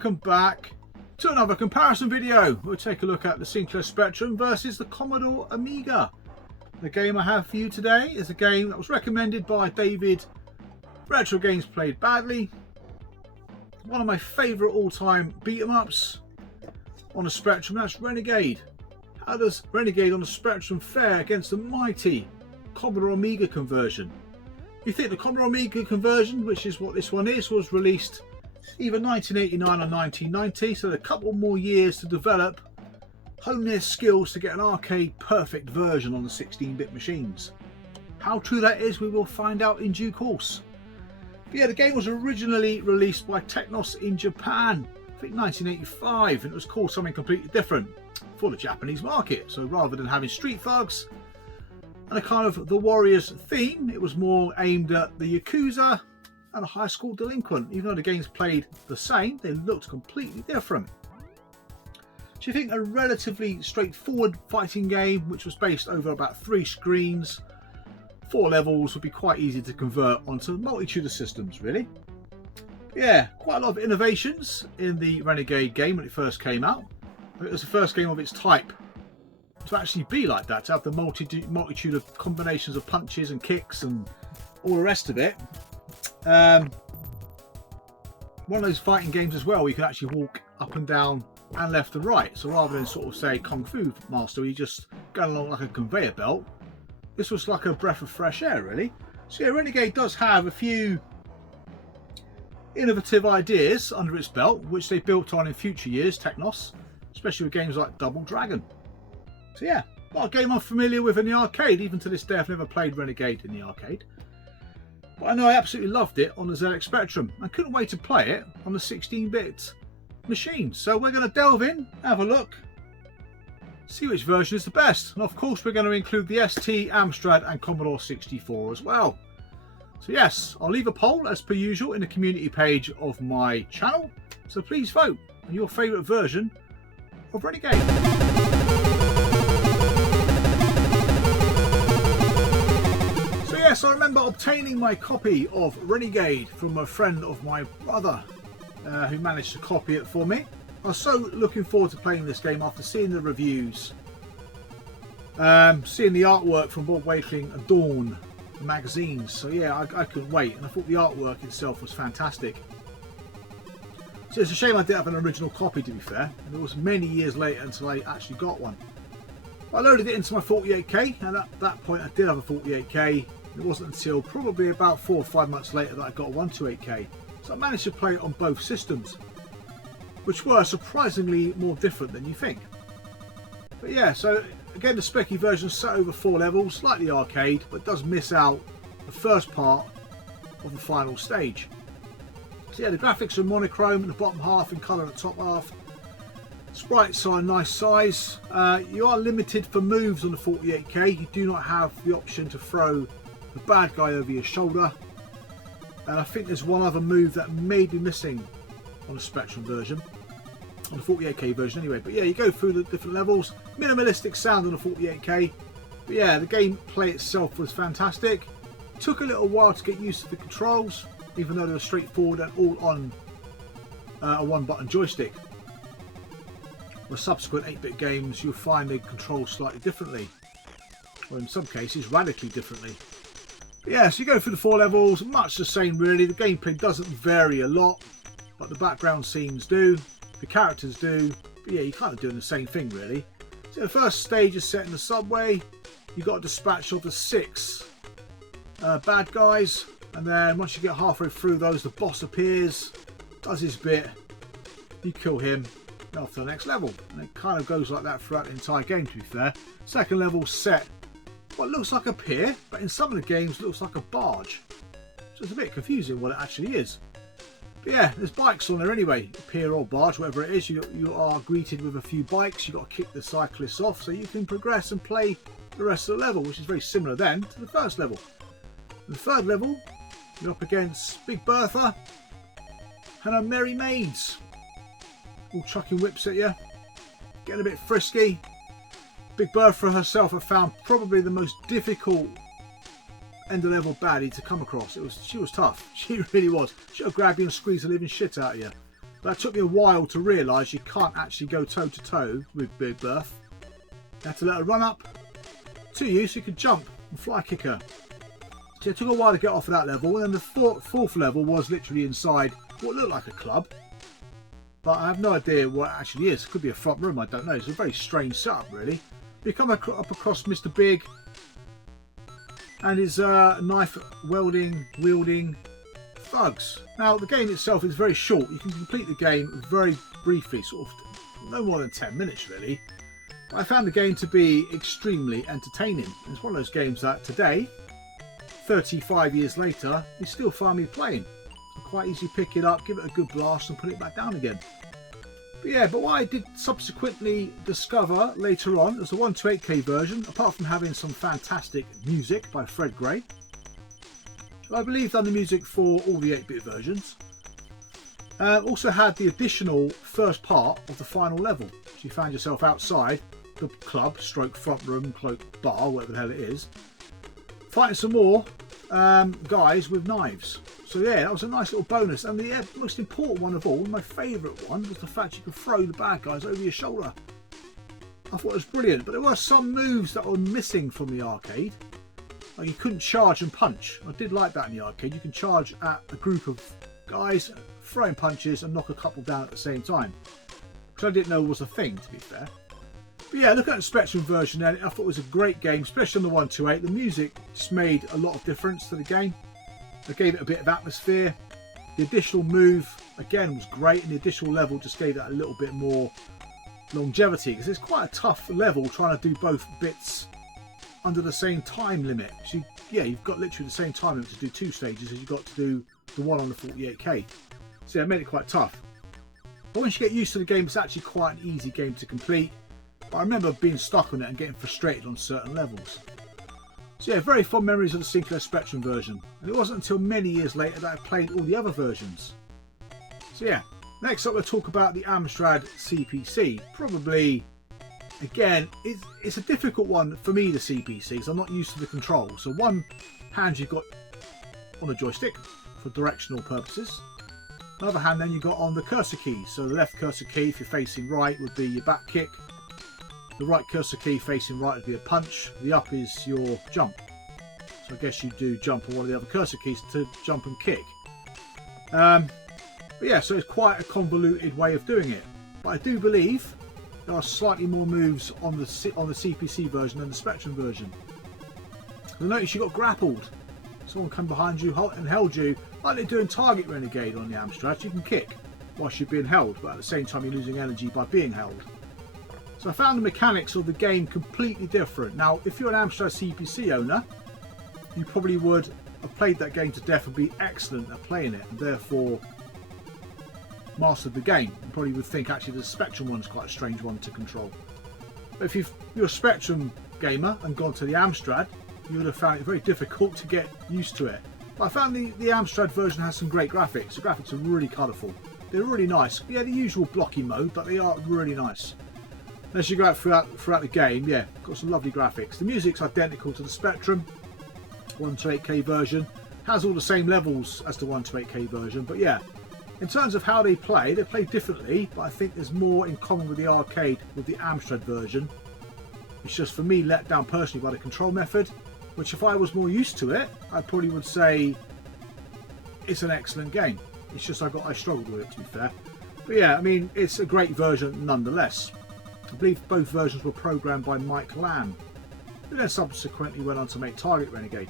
welcome back to another comparison video. We'll take a look at the Sinclair Spectrum versus the Commodore Amiga. The game I have for you today is a game that was recommended by David. Retro Games Played Badly. One of my favourite all-time beat-em-ups on the Spectrum, that's Renegade. How does Renegade on the Spectrum fare against the mighty Commodore Amiga conversion? You think the Commodore Amiga conversion, which is what this one is, was released either 1989 or 1990, so a couple more years to develop, hone their skills to get an arcade perfect version on the 16-bit machines. How true that is, we will find out in due course. But yeah, the game was originally released by Technos in Japan, I think 1985, and it was called something completely different for the Japanese market. So rather than having street thugs and a kind of the Warriors theme, it was more aimed at the Yakuza and a high school delinquent. Even though the games played the same, they looked completely different. So you think a relatively straightforward fighting game, which was based over about 3 screens, 4 levels, would be quite easy to convert onto multitude of systems, really. Yeah, quite a lot of innovations in the Renegade game when it first came out. It was the first game of its type to actually be like that, to have the multitude of combinations of punches and kicks and all the rest of it. One of those fighting games as well where you can actually walk up and down and left and right. So rather than sort of say Kung Fu Master, you just go along like a conveyor belt. This was like a breath of fresh air, really. So yeah, Renegade does have a few innovative ideas under its belt, which they built on in future years, Technos, especially with games like Double Dragon. So yeah, not a game I'm familiar with in the arcade. Even to this day, I've never played Renegade in the arcade. But I know I absolutely loved it on the ZX Spectrum and couldn't wait to play it on the 16-bit machine. So we're going to delve in, have a look, see which version is the best. And of course we're going to include the ST, Amstrad and Commodore 64 as well. So yes, I'll leave a poll as per usual in the community page of my channel. So please vote on your favourite version of Renegade. Yes, I remember obtaining my copy of Renegade from a friend of my brother who managed to copy it for me. I was so looking forward to playing this game after seeing the reviews, seeing the artwork from Bob Wakeling and Dawn magazines. So yeah, I couldn't wait, and I thought the artwork itself was fantastic. So it's a shame I didn't have an original copy, to be fair, and it was many years later until I actually got one. I loaded it into my 48K, and at that point I did have a 48K. It wasn't until probably about 4 or 5 months later that I got a 128K. So I managed to play it on both systems, which were surprisingly more different than you think. But yeah, so again, the Specky version is set over 4 levels, slightly arcade, but does miss out the first part of the final stage. So yeah, the graphics are monochrome in the bottom half, in colour in the top half. Sprites are a nice size. You are limited for moves on the 48K. You do not have the option to throw the bad guy over your shoulder, and I think there's one other move that may be missing on the Spectrum version, on the 48K version anyway. But yeah, you go through the different levels. Minimalistic sound on the 48K, but yeah, the gameplay itself was fantastic. Took a little while to get used to the controls, even though they were straightforward and all on a 1-button joystick. With subsequent 8-bit games, you'll find they control slightly differently, or in some cases radically differently. But yeah, so you go through the 4 levels, much the same really. The gameplay doesn't vary a lot, but the background scenes do, the characters do. But yeah, you're kind of doing the same thing really. So the first stage is set in the subway. You've got to dispatch of the 6 bad guys, and then once you get halfway through those, the boss appears, does his bit, you kill him, off to the next level, and it kind of goes like that throughout the entire game, to be fair. Second level set what looks like a pier, but in some of the games looks like a barge, so it's a bit confusing what it actually is. But yeah, there's bikes on there anyway, pier or barge, whatever it is. You are greeted with a few bikes. You've got to kick the cyclists off so you can progress and play the rest of the level, which is very similar then to the first level. In the third level, you're up against Big Bertha and her merry maids, all chucking whips at you, getting a bit frisky. Big Bertha herself, I found probably the most difficult end of level baddie to come across. She was tough. She really was. She'll grab you and squeeze the living shit out of you. But it took me a while to realise you can't actually go toe to toe with Big Berth. You have to let her run up to you so you can jump and fly kick her. So it took a while to get off of that level, and then the fourth level was literally inside what looked like a club. But I have no idea what it actually is. It could be a front room, I don't know. It's a very strange setup, really. You come up across Mr. Big and his knife wielding thugs. Now, the game itself is very short. You can complete the game very briefly, sort of no more than 10 minutes, really. But I found the game to be extremely entertaining. It's one of those games that today, 35 years later, you still find me playing. Quite easily pick it up, give it a good blast and put it back down again. But yeah, but what I did subsequently discover later on was the 128K version, apart from having some fantastic music by Fred Gray. I believe done the music for all the 8-bit versions. Also had the additional first part of the final level. So you found yourself outside the club, stroke front room, cloak bar, whatever the hell it is, fighting some more guys with knives. So yeah, that was a nice little bonus. And the most important one of all, my favourite one, was the fact you could throw the bad guys over your shoulder. I thought it was brilliant, but there were some moves that were missing from the arcade. Like you couldn't charge and punch. I did like that in the arcade. You can charge at a group of guys, throwing punches and knock a couple down at the same time. Which I didn't know was a thing, to be fair. But yeah, looking at the Spectrum version then, I thought it was a great game, especially on the 128. The music just made a lot of difference to the game. It gave it a bit of atmosphere. The additional move, again, was great, and the additional level just gave it a little bit more longevity, because it's quite a tough level trying to do both bits under the same time limit. So yeah, you've got literally the same time limit to do 2 stages as you've got to do the one on the 48K. So yeah, it made it quite tough. But once you get used to the game, it's actually quite an easy game to complete. But I remember being stuck on it and getting frustrated on certain levels. So yeah, very fond memories of the Sinclair Spectrum version. And it wasn't until many years later that I played all the other versions. So yeah, next up we'll talk about the Amstrad CPC. Probably, again, it's a difficult one for me, the CPC, because I'm not used to the controls. So one hand you've got on a joystick for directional purposes. Another hand then you've got on the cursor keys. So the left cursor key, if you're facing right, would be your back kick. The right cursor key facing right would be a punch. The up is your jump. So I guess you do jump on one of the other cursor keys to jump and kick. But yeah, so it's quite a convoluted way of doing it. But I do believe there are slightly more moves on the CPC version than the Spectrum version. You'll notice you got grappled. Someone come behind you and held you, like they do in Target Renegade on the Amstrad. You can kick whilst you're being held, but at the same time you're losing energy by being held. So I found the mechanics of the game completely different. Now, if you're an Amstrad CPC owner, you probably would have played that game to death and be excellent at playing it, and therefore mastered the game. You probably would think actually the Spectrum one's quite a strange one to control. But if you're a Spectrum gamer and gone to the Amstrad, you would have found it very difficult to get used to it. But I found the Amstrad version has some great graphics. The graphics are really colourful. They're really nice. Yeah, the usual blocky mode, but they are really nice. As you go out throughout the game, yeah, got some lovely graphics. The music's identical to the Spectrum 128K version. Has all the same levels as the 128K version, but yeah, in terms of how they play differently, but I think there's more in common with the arcade with the Amstrad version. It's just for me let down personally by the control method, which if I was more used to it, I probably would say it's an excellent game. It's just I struggled with it, to be fair. But yeah, I mean, it's a great version nonetheless. I believe both versions were programmed by Mike Lamb, who then subsequently went on to make Target Renegade.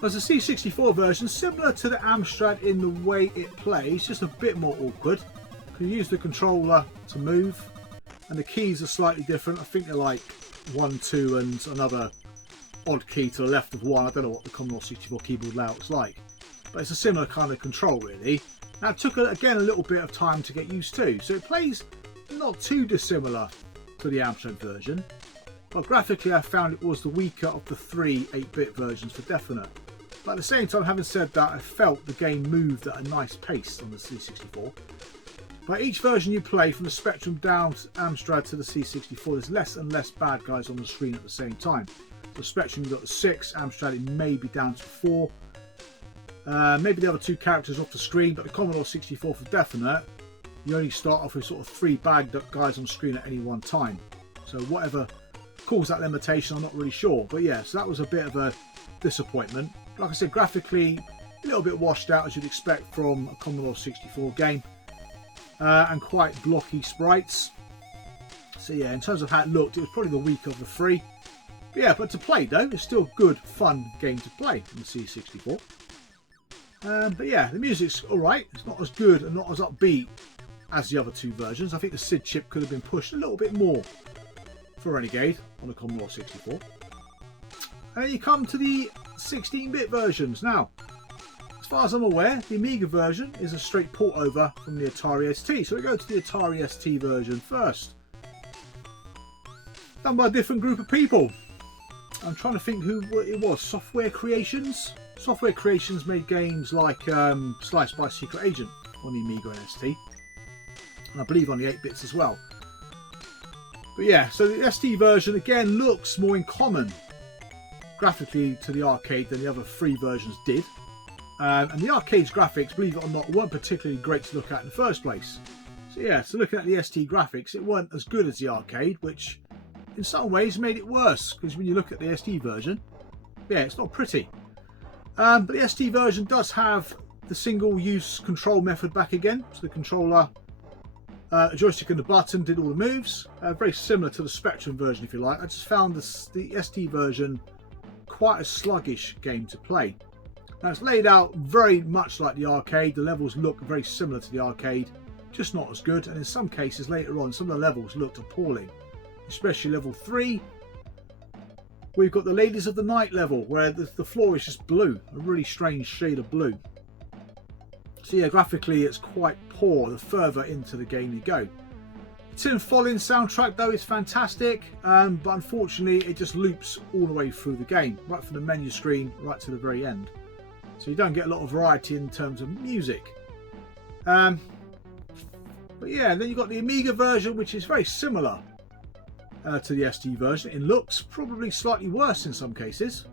There's a C64 version similar to the Amstrad in the way it plays, just a bit more awkward. You can use the controller to move, and the keys are slightly different. I think they're like 1, 2 and another odd key to the left of 1. I don't know what the Commodore 64 keyboard layout's like, but it's a similar kind of control really. Now it took again a little bit of time to get used to, so it plays not too dissimilar to the Amstrad version, but graphically I found it was the weaker of the 3 8-bit versions for definite. But at the same time, having said that, I felt the game moved at a nice pace on the C64. By each version you play, from the Spectrum down to Amstrad to the C64, there's less and less bad guys on the screen at the same time. So Spectrum you've got 6, Amstrad it may be down to 4. Maybe the other two characters off the screen, but the Commodore 64 for definite, you only start off with sort of 3 bagged up guys on screen at any one time. So whatever caused that limitation, I'm not really sure. But yeah, so that was a bit of a disappointment. Like I said, graphically, a little bit washed out as you'd expect from a Commodore 64 game. And quite blocky sprites. So yeah, in terms of how it looked, it was probably the weaker of the 3. But yeah, but to play though, it's still a good, fun game to play on the C64. But yeah, the music's alright. It's not as good and not as upbeat as the other 2 versions. I think the SID chip could have been pushed a little bit more for Renegade on the Commodore 64. And then you come to the 16-bit versions. Now, as far as I'm aware, the Amiga version is a straight port over from the Atari ST. So we go to the Atari ST version first. Done by a different group of people. I'm trying to think who it was. Software Creations? Software Creations made games like Slice by Secret Agent on the Amiga and ST. And I believe on the 8-bits as well. But yeah, so the ST version again looks more in common graphically to the arcade than the other 3 versions did. And the arcade's graphics, believe it or not, weren't particularly great to look at in the first place. So yeah, so looking at the ST graphics, it weren't as good as the arcade, which in some ways made it worse, because when you look at the ST version, yeah, it's not pretty. But the ST version does have the single-use control method back again. So the controller, a joystick and the button did all the moves. Very similar to the Spectrum version, if you like. I just found the ST version quite a sluggish game to play. Now it's laid out very much like the arcade. The levels look very similar to the arcade, just not as good. And in some cases later on, some of the levels looked appalling. Especially level 3. We've got the Ladies of the Night level, where the floor is just blue, a really strange shade of blue. So yeah, graphically it's quite poor the further into the game you go. The Tim Follin soundtrack though is fantastic, but unfortunately it just loops all the way through the game, right from the menu screen right to the very end. So you don't get a lot of variety in terms of music. But yeah, and then you've got the Amiga version, which is very similar to the ST version. It looks probably slightly worse in some cases.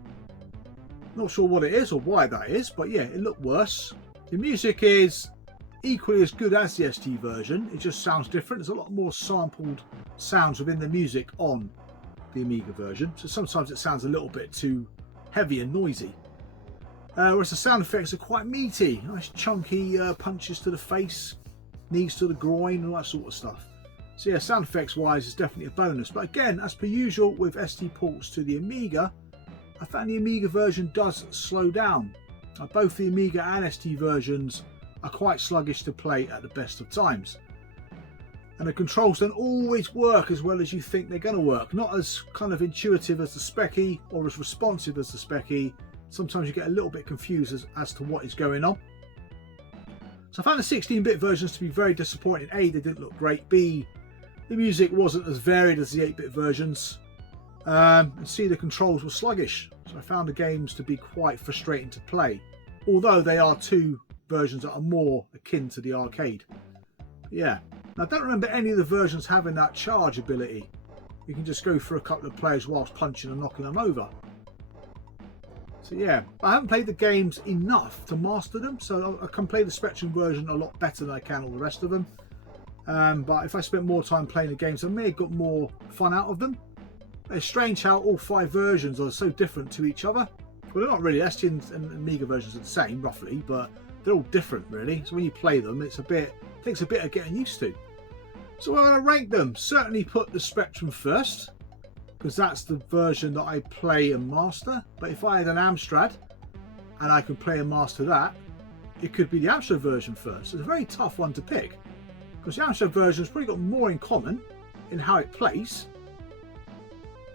Not sure what it is or why that is, but yeah, it looked worse. The music is equally as good as the ST version. It just sounds different. There's a lot more sampled sounds within the music on the Amiga version, so sometimes it sounds a little bit too heavy and noisy. Whereas the sound effects are quite meaty, nice chunky punches to the face, knees to the groin, all that sort of stuff. So yeah, sound effects wise is definitely a bonus. But again, as per usual with ST ports to the Amiga, I found the Amiga version does slow down. Both the Amiga and ST versions are quite sluggish to play at the best of times. And the controls don't always work as well as you think they're going to work. Not as kind of intuitive as the Speccy or as responsive as the Speccy. Sometimes you get a little bit confused as to what is going on. So I found the 16-bit versions to be very disappointing. A, they didn't look great. B, the music wasn't as varied as the 8-bit versions. And C, the controls were sluggish. So I found the games to be quite frustrating to play. Although they are 2 versions that are more akin to the arcade. But yeah. Now I don't remember any of the versions having that charge ability. You can just go for a couple of players whilst punching and knocking them over. So yeah, I haven't played the games enough to master them, so I can play the Spectrum version a lot better than I can all the rest of them. But if I spent more time playing the games, I may have got more fun out of them. It's strange how all 5 versions are so different to each other. Well, they're not really. ST and Amiga versions are the same, roughly, but they're all different, really. So when you play them, it takes a bit of getting used to. So I'm going to rank them. Certainly put the Spectrum first, because that's the version that I play and master. But if I had an Amstrad and I could play and master that, it could be the Amstrad version first. It's a very tough one to pick, because the Amstrad version has probably got more in common in how it plays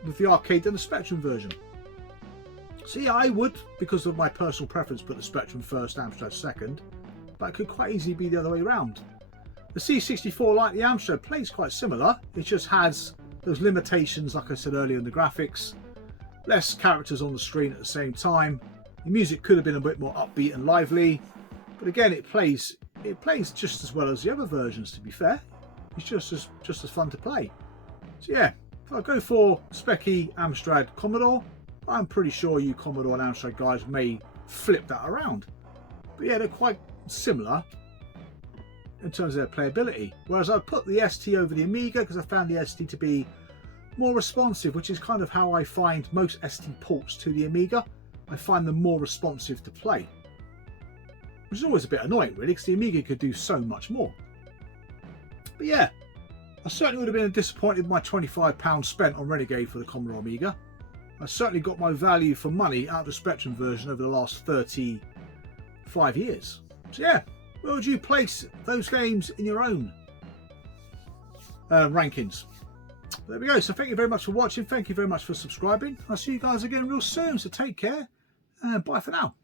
with the arcade than the Spectrum version. So yeah, I would, because of my personal preference, put the Spectrum first, Amstrad second, but it could quite easily be the other way around. The C64, like the Amstrad, plays quite similar. It just has those limitations, like I said earlier, in the graphics, less characters on the screen at the same time. The music could have been a bit more upbeat and lively, but again, it plays just as well as the other versions, to be fair. It's just as fun to play. So yeah, if I go for Speccy, Amstrad, Commodore, I'm pretty sure you Commodore and Amstrad guys may flip that around. But yeah, they're quite similar in terms of their playability. Whereas I put the ST over the Amiga because I found the ST to be more responsive, which is kind of how I find most ST ports to the Amiga. I find them more responsive to play, which is always a bit annoying really, because the Amiga could do so much more. But yeah, I certainly would have been disappointed with my £25 spent on Renegade for the Commodore Amiga. I certainly got my value for money out of the Spectrum version over the last 35 years. So yeah, where would you place those games in your own rankings? There we go. So thank you very much for watching. Thank you very much for subscribing. I'll see you guys again real soon. So take care and bye for now.